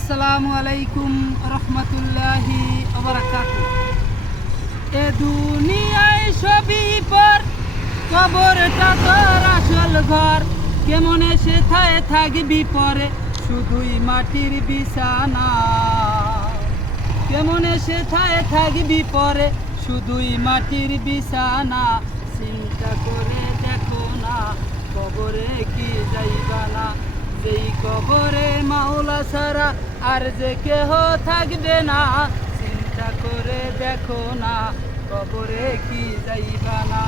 আসসালামু আলাইকুম রহমতুল্লাহি ওবারাকাতুহু। এ দুনিয়ায় সবই পর, কবরটা তোর আসল ঘর। কেমন এসে থাকবি পরে, শুধুই মাটির বিছানা। কেমন এসে থাকবি পরে, শুধুই মাটির বিছানা। চিন্তা করে দেখো না, কবরে কি যাইবা না। যেই কবরে মাওলা ছাড়া আর যে কেহ থাকবে না। চিন্তা করে দেখো না, কবরে কি যাইবা না।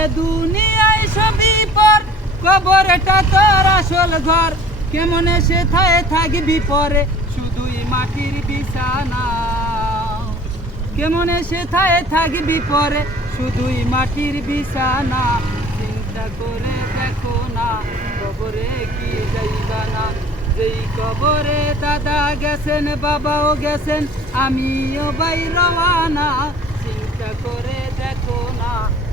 এ দুনিয়ায় সবই পর, কবরটা তোর আসল ঘর। কেমন এসে থাকবি পরে, শুধুই মাটির বিছানা। কেমন এসে থাকবি পরে, শুধুই মাটির বিছানা। চিন্তা করে দেখো না, কবরে কি যাইবা না। যেই কবরে দাদা গেছেন, বাবাও গেছেন, আমিও বাই রওয়ানা। চিন্তা করে দেখো না,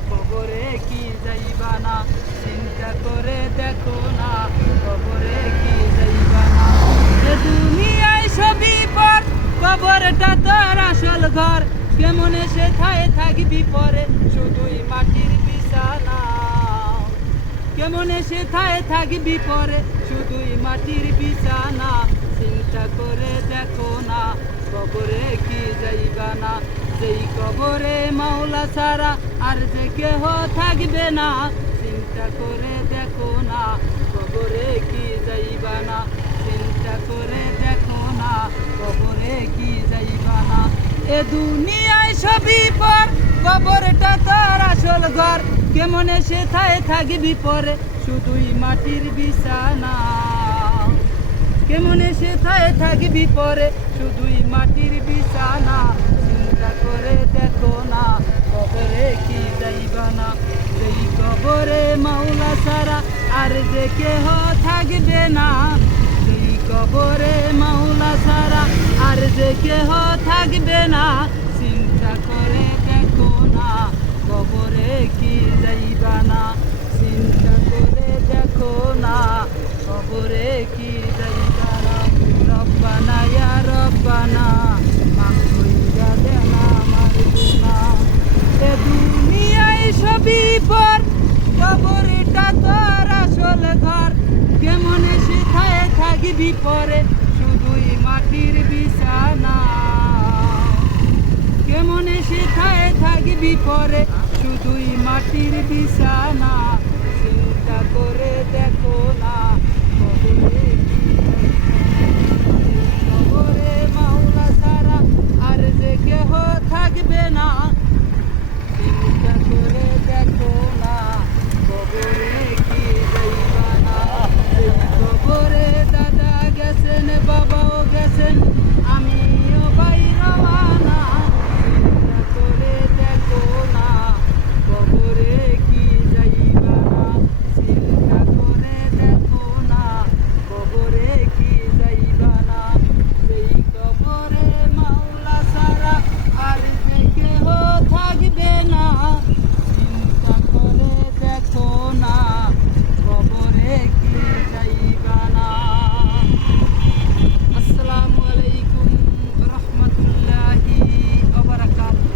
কবরে কি যাইবা না। চিন্তা করে দেখো না, কবরে কি যাইবা না। এ দুনিয়ায় সবই পর, কবরটা তোর আসল ঘর। কেমন এসে থাকবি পরে, শুধুই মাটির বিছানা। কেমন এসে থাকবি পরে, শুধুই মাটির বিছানা। চিন্তা করে দেখো না, কবরে কি যাইবা না। যেই কবরে মাওলা ছাড়া আর যে কেহ থাকবে না। চিন্তা করে দেখো না, কবরে কি যাইবা না। চিন্তা করে দেখো না, কবরে কি যাইবা না। এ দুনিয়ায় সবই পর, কবরটা তোর আসল ঘর। কেমন এসে থাকবি পরে, শুধুই মাটির বিছানা। কেমন এসে থাকবি পরে, শুধুই মাটির বিছানা। চিন্তা করে দেখো না, কবরে কি যাইবা না। যেই কবরে মাওলা ছাড়া আর যে কেহ থাকবে না। যেই কবরে মাওলা ছাড়া আর যে কেহ থাকবে না। চিন্তা করে দেখো না, কবরে কি যাইবা না। চিন্তা করে দেখো না, কবরে কি যাইবা না। রব্বানা ইয়া রব্বানা, মাফ কইরা দেন আমার গুনাহ। এ দুনিয়ায় সবই পর, কবরটা তোর আসল ঘর। কেমন এসে থাকবি পরে, শুধুই মাটির বিছানা। কেমন এসে থাকবি পরে, শুধুই মাটির বিছানা। চিন্তা করে দেখো না, কবরে